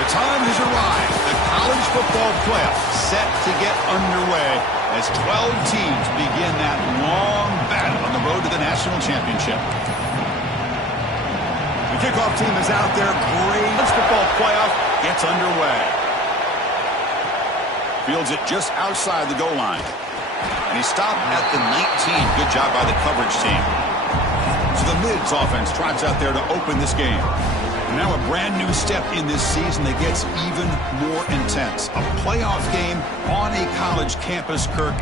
The time has arrived. The college football playoff set to get underway as 12 teams begin that long battle on the road to the national championship. The kickoff team is out there. Great football playoff gets underway. Fields it just outside the goal line. And he stopped at the 19. Good job by the coverage team. So the Mids offense trots out there to open this game. And now a brand new step in this season that gets even more intense. A playoff game on a college campus, Kirk.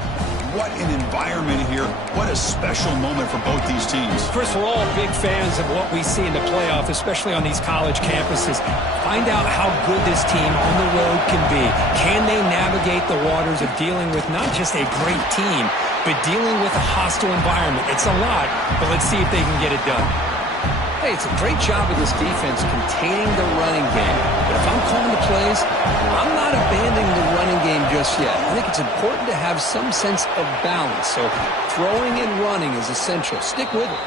What an environment here. What a special moment for both these teams. Chris, we're all big fans of what we see in the playoff, especially on these college campuses. Find out how good this team on the road can be. Can they navigate the waters of dealing with not just a great team, but dealing with a hostile environment? It's a lot, but let's see if they can get it done. Hey, it's a great job of this defense containing the running game. But if I'm calling the plays, I'm not abandoning the running game just yet. I think it's important to have some sense of balance. So throwing and running is essential. Stick with it.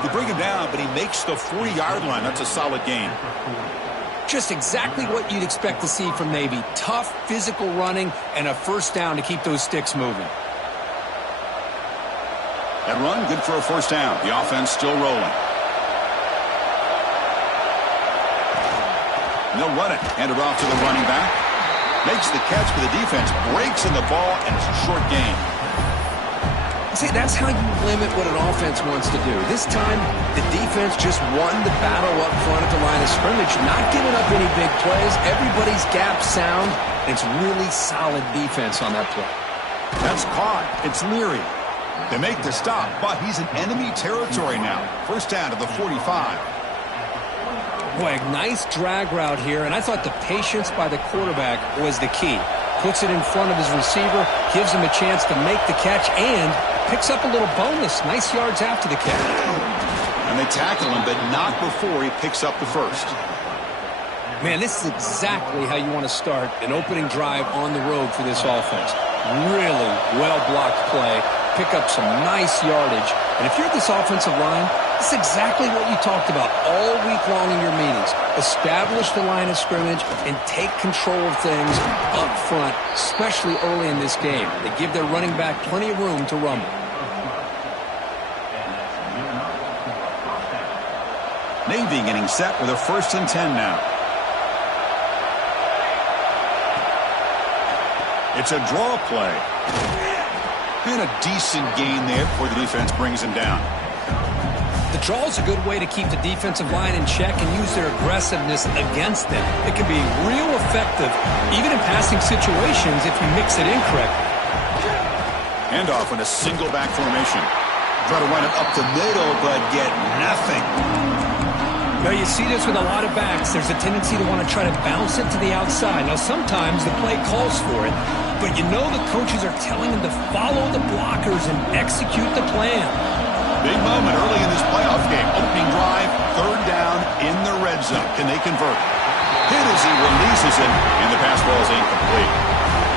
They bring him down, but he makes the 40-yard line. That's a solid gain. Just exactly what you'd expect to see from Navy. Tough, physical running, and a first down to keep those sticks moving. That run, good for a first down. The offense still rolling. They'll run it. Hand it off to the running back. Makes the catch, but the defense breaks in the ball, and it's a short gain. See, that's how you limit what an offense wants to do. This time, the defense just won the battle up front at the line of scrimmage, not giving up any big plays. Everybody's gap sound. It's really solid defense on that play. That's caught. It's Leary. They make the stop, but he's in enemy territory now. First down to the 45. Boy, a nice drag route here, and I thought the patience by the quarterback was the key. Puts it in front of his receiver, gives him a chance to make the catch, and picks up a little bonus. Nice yards after the catch. And they tackle him, but not before he picks up the first. Man, this is exactly how you want to start an opening drive on the road for this offense. Really well-blocked play, pick up some nice yardage, and if you're this offensive line, this is exactly what you talked about all week long in your meetings. Establish the line of scrimmage and take control of things up front, especially early in this game. They give their running back plenty of room to rumble. Navy getting set with a 1st and 10 now. It's a draw play. And a decent gain there before the defense brings him down. The draw is a good way to keep the defensive line in check and use their aggressiveness against them. It can be real effective, even in passing situations, if you mix it in correctly. Handoff in a single back formation. Try to run it up the middle, but get nothing. Now, you see this with a lot of backs. There's a tendency to want to try to bounce it to the outside. Now, sometimes the play calls for it, but you know the coaches are telling them to follow the blockers and execute the plan. Big moment early in this playoff game. Opening drive, 3rd down in the red zone. Can they convert? Hit as he releases it, and the pass ball is incomplete.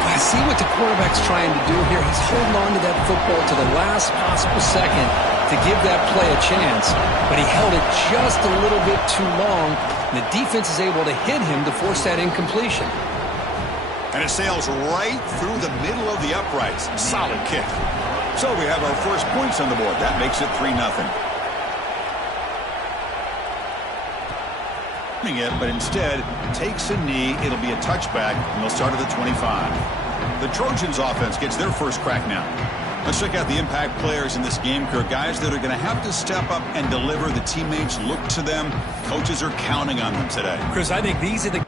I see what the quarterback's trying to do here. He's holding on to that football to the last possible second to give that play a chance, but he held it just a little bit too long, and the defense is able to hit him to force that incompletion. And it sails right through the middle of the uprights. Solid kick. So we have our first points on the board. That makes it 3-0. But instead takes a knee. It'll be a touchback, and they'll start at the 25. The Trojans offense gets their first crack now. Let's check out the impact players in this game, Kirk. Guys that are going to have to step up and deliver. The teammates look to them. Coaches are counting on them today. Chris, I think these are the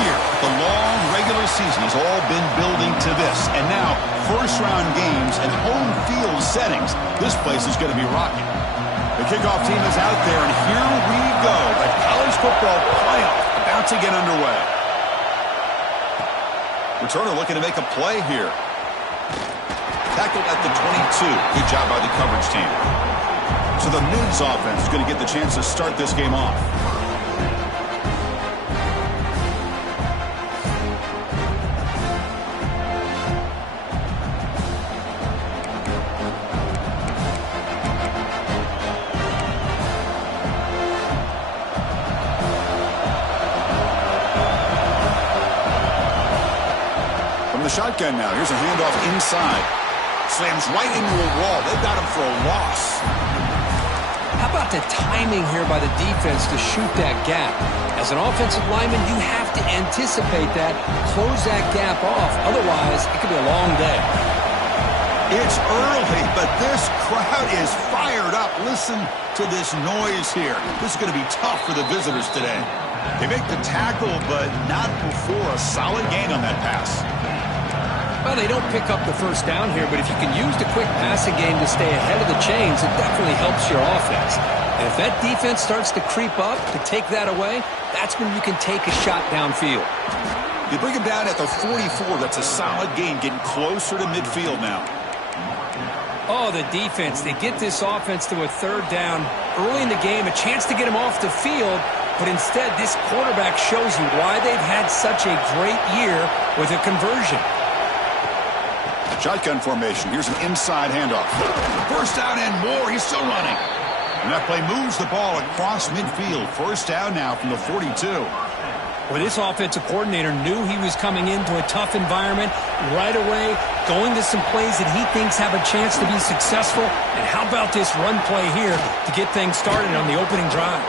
here. The long regular season has all been building to this. And now, first-round games and home field settings. This place is going to be rocking. The kickoff team is out there, and here we go. The college football playoff about to get underway. Returner looking to make a play here. Tackled at the 22. Good job by the coverage team. So the Mids offense is going to get the chance to start this game off. From the shotgun now. Here's a handoff inside. Slams right into a wall. They've got him for a loss. How about the timing here by the defense to shoot that gap? As an offensive lineman, you have to anticipate that, close that gap off. Otherwise, it could be a long day. It's early, but this crowd is fired up. Listen to this noise here. This is going to be tough for the visitors today. They make the tackle, but not before a solid gain on that pass. Well, they don't pick up the first down here, but if you can use the quick passing game to stay ahead of the chains, it definitely helps your offense. And if that defense starts to creep up to take that away, that's when you can take a shot downfield. They bring him down at the 44. That's a solid gain, getting closer to midfield now. Oh, the defense. They get this offense to a third down early in the game, a chance to get him off the field, but instead this quarterback shows you why they've had such a great year with a conversion. Shotgun formation. Here's an inside handoff. First down and more. He's still running. And that play moves the ball across midfield. First down now from the 42. Well, this offensive coordinator knew he was coming into a tough environment right away, going to some plays that he thinks have a chance to be successful. And how about this run play here to get things started on the opening drive?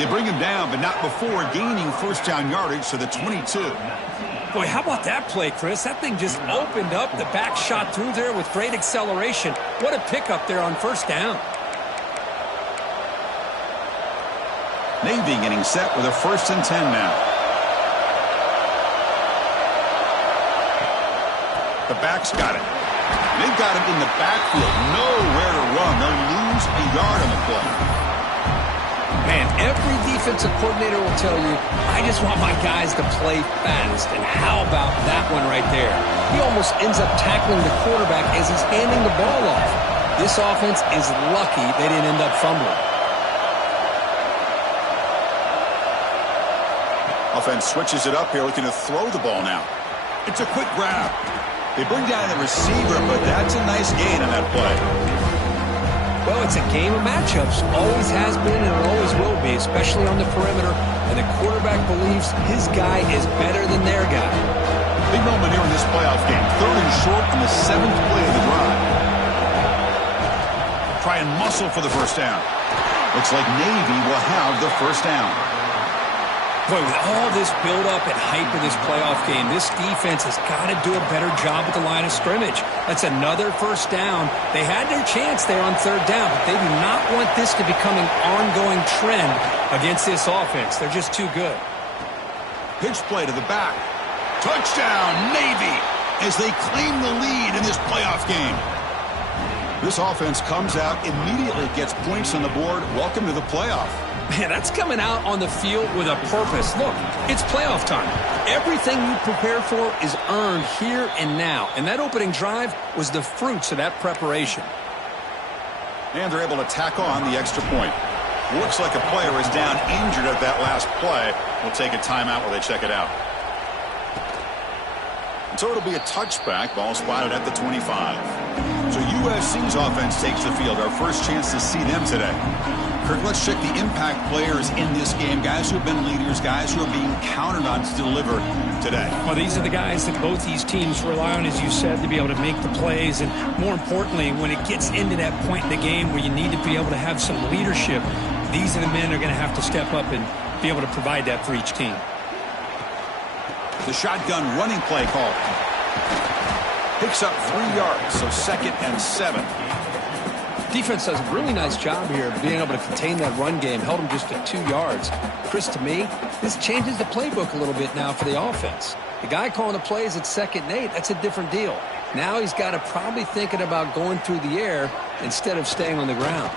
They bring him down, but not before gaining first down yardage to the 22. Boy, how about that play, Chris? That thing just opened up. The back shot through there with great acceleration. What a pickup there on first down. Navy getting set with a 1st and 10 now. The back's got it. They've got him in the backfield. Nowhere to run. They'll lose a yard on the play. Man, every defensive coordinator will tell you, I just want my guys to play fast. And how about that one right there? He almost ends up tackling the quarterback as he's handing the ball off. This offense is lucky they didn't end up fumbling. Offense switches it up here, looking to throw the ball now. It's a quick grab. They bring down the receiver, but that's a nice gain on that play. Well, it's a game of matchups. Always has been and it always will be, especially on the perimeter. And the quarterback believes his guy is better than their guy. Big moment here in this playoff game. 3rd and short on the 7th play of the drive. Try and muscle for the first down. Looks like Navy will have the first down. Boy, with all this build-up and hype of this playoff game, this defense has got to do a better job at the line of scrimmage. That's another first down. They had their chance there on 3rd down, but they do not want this to become an ongoing trend against this offense. They're just too good. Pitch play to the back. Touchdown, Navy, as they claim the lead in this playoff game. This offense comes out, immediately gets points on the board. Welcome to the playoff. Man, that's coming out on the field with a purpose. Look, it's playoff time. Everything you prepare for is earned here and now. And that opening drive was the fruits of that preparation. And they're able to tack on the extra point. Looks like a player is down injured at that last play. We'll take a timeout while they check it out. And so it'll be a touchback. Ball spotted at the 25. So USC's offense takes the field. Our first chance to see them today. Kirk, let's check the impact players in this game. Guys who have been leaders, guys who are being counted on to deliver today. Well, these are the guys that both these teams rely on, as you said, to be able to make the plays. And more importantly, when it gets into that point in the game where you need to be able to have some leadership, these are the men who are going to have to step up and be able to provide that for each team. The shotgun running play call. Picks up 3 yards, so 2nd and 7. Defense does a really nice job here of being able to contain that run game, held them just at 2 yards. Chris, to me, this changes the playbook a little bit now for the offense. The guy calling the plays at 2nd and 8, that's a different deal. Now he's got to probably thinking about going through the air instead of staying on the ground.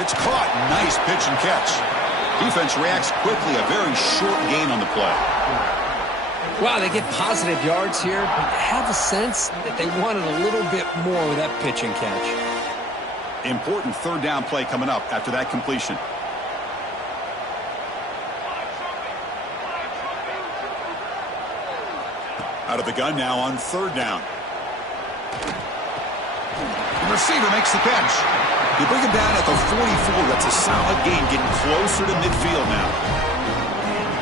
It's caught. Nice pitch and catch. Defense reacts quickly. A very short gain on the play. Wow, they get positive yards here, but I have a sense that they wanted a little bit more with that pitch and catch. Important 3rd down play coming up after that completion. Out of the gun now on 3rd down. The receiver makes the catch. You bring him down at the 44. That's a solid gain, getting closer to midfield now.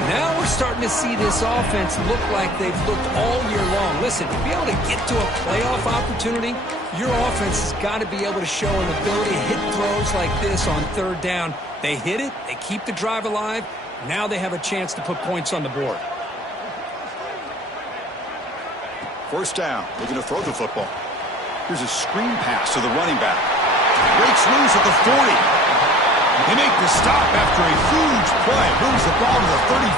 Now we're starting to see this offense look like they've looked all year long. Listen, to be able to get to a playoff opportunity, your offense has got to be able to show an ability to hit throws like this on 3rd down. They hit it, they keep the drive alive. Now they have a chance to put points on the board. 1st down, looking to throw the football. Here's a screen pass to the running back. Breaks loose at the 40. They make the stop after a huge play. Moves the ball to the 35.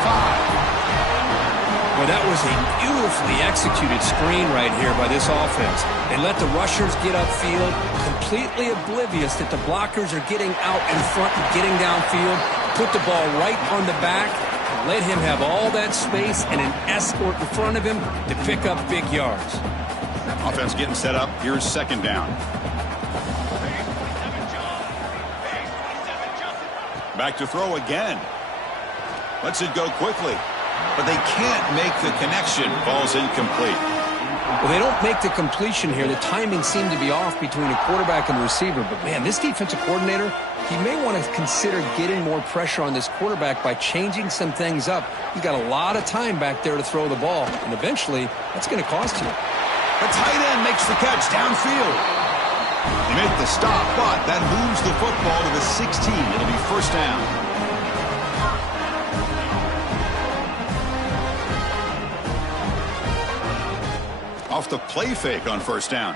Well, that was a beautifully executed screen right here by this offense. They let the rushers get upfield, completely oblivious that the blockers are getting out in front and getting downfield. Put the ball right on the back. Let him have all that space and an escort in front of him to pick up big yards. Offense getting set up. Here's 2nd down. Back to throw again. Lets it go quickly. But they can't make the connection. Ball's incomplete. Well, they don't make the completion here. The timing seemed to be off between a quarterback and the receiver. But, man, this defensive coordinator, he may want to consider getting more pressure on this quarterback by changing some things up. He's got a lot of time back there to throw the ball. And eventually, that's going to cost you. The tight end makes the catch downfield. They make the stop, but that moves the football to the 16. It'll be 1st down. Off the play fake on 1st down.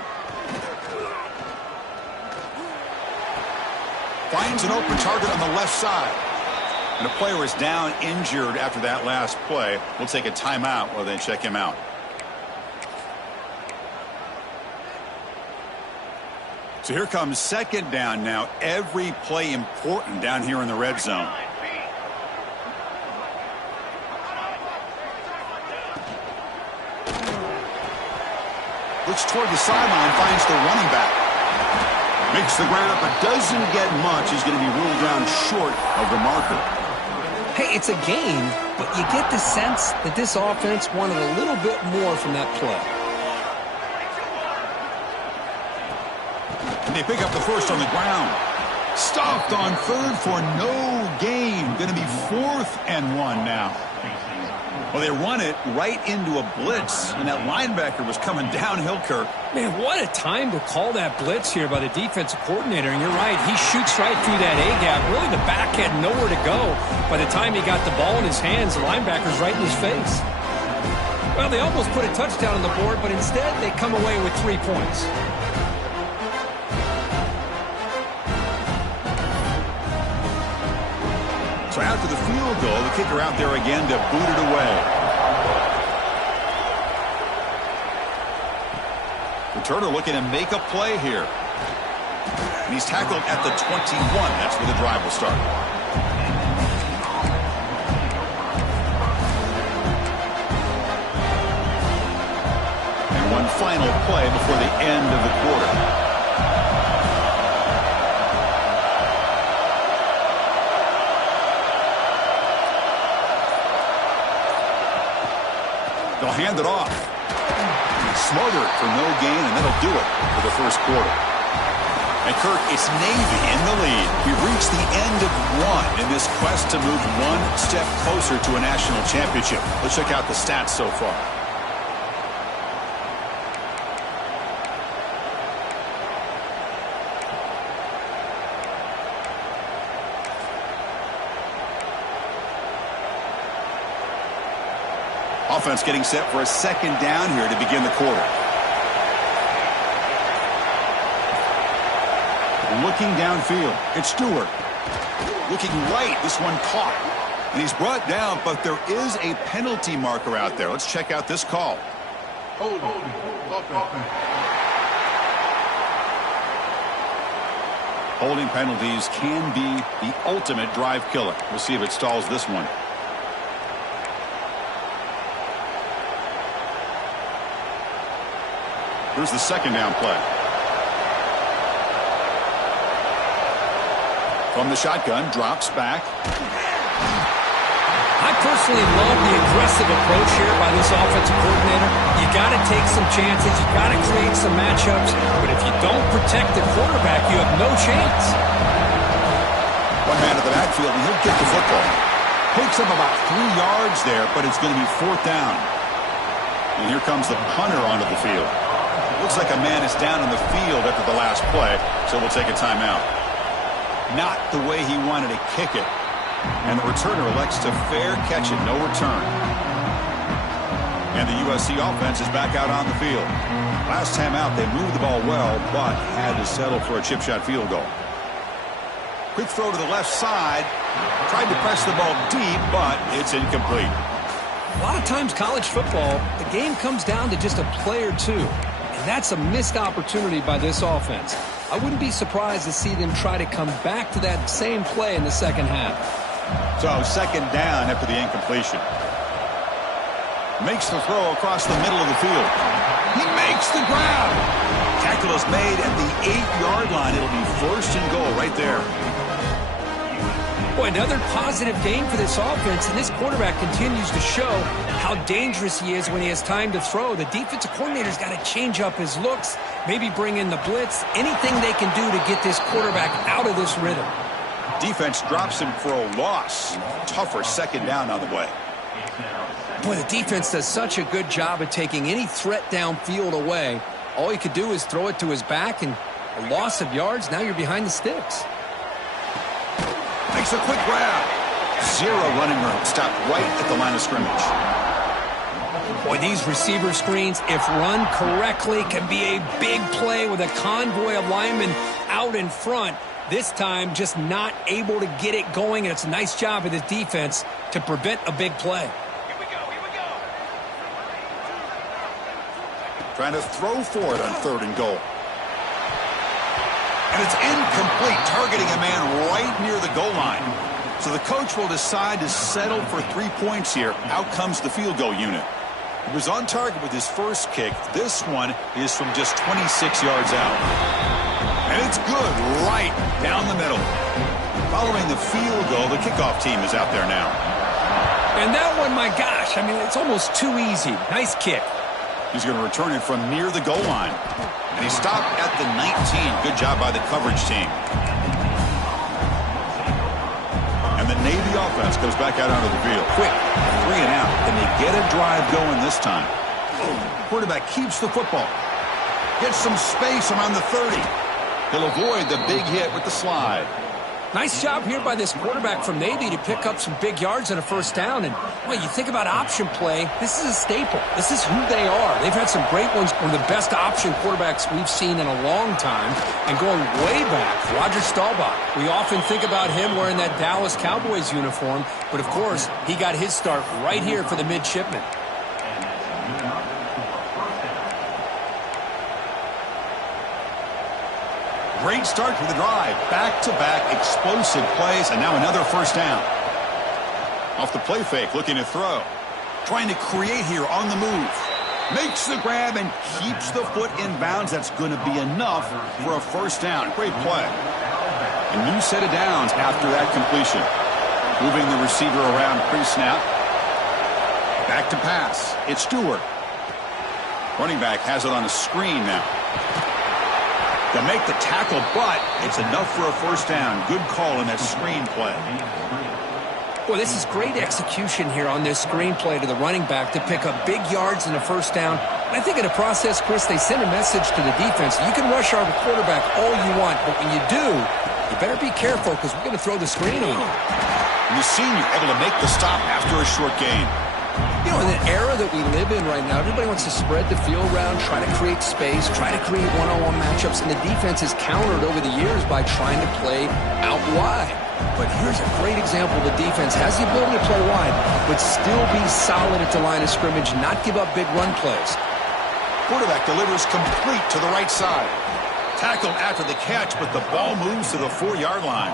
Finds an open target on the left side. And a player is down injured after that last play. We'll take a timeout while they check him out. So here comes 2nd down now. Every play important down here in the red zone. Looks toward the sideline, finds the running back. Makes the ground, but doesn't get much. He's going to be ruled down short of the marker. Hey, it's a game, but you get the sense that this offense wanted a little bit more from that play. And they pick up the 1st on the ground. Stopped on 3rd for no gain. Going to be 4th and 1 now. Well, they run it right into a blitz, and that linebacker was coming downhill, Kirk. Man, what a time to call that blitz here by the defensive coordinator. And you're right, he shoots right through that A-gap. Really, the back had nowhere to go. By the time he got the ball in his hands, the linebacker's right in his face. Well, they almost put a touchdown on the board, but instead they come away with 3 points. So after the field goal, the kicker out there again to boot it away. Returner looking to make a play here. And he's tackled at the 21. That's where the drive will start. And one final play before the end of the quarter. They'll hand it off. Smothered for no gain, and that'll do it for the 1st quarter. And Kirk, it's Navy in the lead. We've reached the end of 1 in this quest to move 1 step closer to a national championship. Let's check out the stats so far. Offense getting set for a 2nd down here to begin the quarter. looking downfield. It's Stewart. Looking right. This one caught. And he's brought down, but there is a penalty marker out there. Let's check out this call. Holding penalties can be the ultimate drive killer. We'll see if it stalls this one. Here's the second down play. From the shotgun, drops back. I personally love the aggressive approach here by this offensive coordinator. You got to take some chances. You got to create some matchups. But if you don't protect the quarterback, you have no chance. One man at the backfield, and he'll get the football. Picks up about 3 yards there, but it's going to be 4th down. And here comes the punter onto the field. Looks like a man is down on the field after the last play, so we'll take a timeout. Not the way he wanted to kick it. And the returner elects to fair catch it, no return. And the USC offense is back out on the field. Last time out, they moved the ball well, but had to settle for a chip shot field goal. Quick throw to the left side. Tried to press the ball deep, but it's incomplete. A lot of times college football, the game comes down to just a play or two. And that's a missed opportunity by this offense. I wouldn't be surprised to see them try to come back to that same play in the second half. So, second down after the incompletion. Makes the throw across the middle of the field. He makes the grab. Tackle is made at the 8-yard line. It'll be 1st and goal right there. Boy, another positive game for this offense, and this quarterback continues to show how dangerous he is when he has time to throw. The defensive coordinator's got to change up his looks, maybe bring in the blitz, anything they can do to get this quarterback out of this rhythm. Defense drops him for a loss. Tougher second down on the way. Boy, the defense does such a good job of taking any threat downfield away. All he could do is throw it to his back, and a loss of yards, now you're behind the sticks. Makes a quick grab. 0 running room. Stopped right at the line of scrimmage. Boy, these receiver screens, if run correctly, can be a big play with a convoy of linemen out in front. This time, just not able to get it going, and it's a nice job of the defense to prevent a big play. Here we go. Trying to throw for it on 3rd and goal. And it's incomplete, targeting a man right near the goal line. So the coach will decide to settle for 3 points here. Out comes the field goal unit. He was on target with his first kick. This one is from just 26 yards out. And it's good right down the middle. Following the field goal, the kickoff team is out there now. And that one, my gosh, I mean, it's almost too easy. Nice kick. He's going to return it from near the goal line. And he stopped at the 19. Good job by the coverage team. And the Navy offense goes back out onto the field. Quick, 3 and out. And they get a drive going this time. Quarterback keeps the football. Gets some space around the 30. He'll avoid the big hit with the slide. Nice job here by this quarterback from Navy to pick up some big yards and a 1st down. And, well, you think about option play, this is a staple. This is who they are. They've had some great ones. One of the best option quarterbacks we've seen in a long time. And going way back, Roger Staubach. We often think about him wearing that Dallas Cowboys uniform. But, of course, he got his start right here for the midshipmen. Great start to the drive. Back-to-back explosive plays, and now another 1st down. Off the play fake, looking to throw. Trying to create here on the move. Makes the grab and keeps the foot in bounds. That's going to be enough for a 1st down. Great play. A new set of downs after that completion. Moving the receiver around pre-snap. Back to pass. It's Stewart. Running back has it on a screen now. To make the tackle, but it's enough for a 1st down. Good call in that screen play. Boy, this is great execution here on this screen play to the running back to pick up big yards and a 1st down. And I think in the process, Chris, they send a message to the defense. You can rush our quarterback all you want, but when you do, you better be careful because we're going to throw the screen on you. And the senior able to make the stop after a short gain. You know, in the era that we live in right now, everybody wants to spread the field around, try to create space, try to create one-on-one matchups, and the defense is countered over the years by trying to play out wide. But here's a great example. The defense has the ability to play wide, but still be solid at the line of scrimmage, not give up big run plays. Quarterback delivers complete to the right side. Tackled after the catch, but the ball moves to the 4-yard line.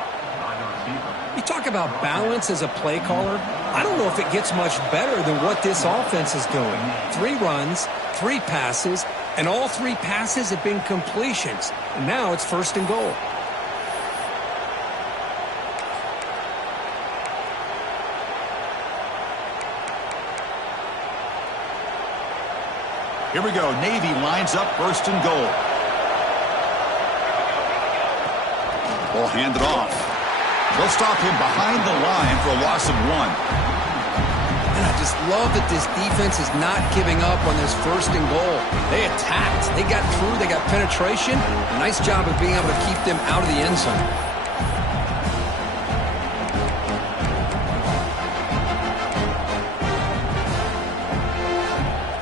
You talk about balance as a play caller. I don't know if it gets much better than what this offense is doing. 3 runs, 3 passes, and all 3 passes have been completions. And now it's 1st and goal. Here we go. Navy lines up 1st and goal. Ball handed off. They'll stop him behind the line for a loss of 1. And I just love that this defense is not giving up on this 1st and goal. They attacked. They got through. They got penetration. Nice job of being able to keep them out of the end zone.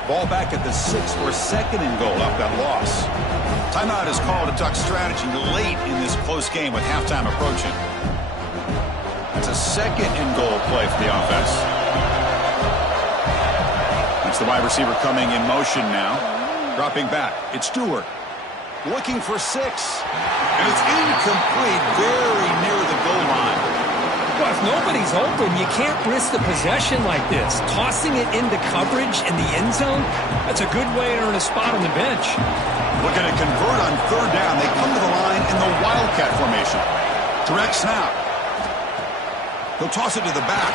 Ball back at the 6 for 2nd and goal off that loss. Timeout is called to talk strategy late in this close game with halftime approaching. It's a 2nd and goal play for the offense. That's the wide receiver coming in motion now. Dropping back. It's Stewart. Looking for 6. And it's incomplete, very near the goal line. Well, if nobody's open, you can't risk the possession like this. Tossing it into coverage in the end zone, that's a good way to earn a spot on the bench. Looking to convert on 3rd down. They come to the line in the Wildcat formation. Direct snap. He'll toss it to the back.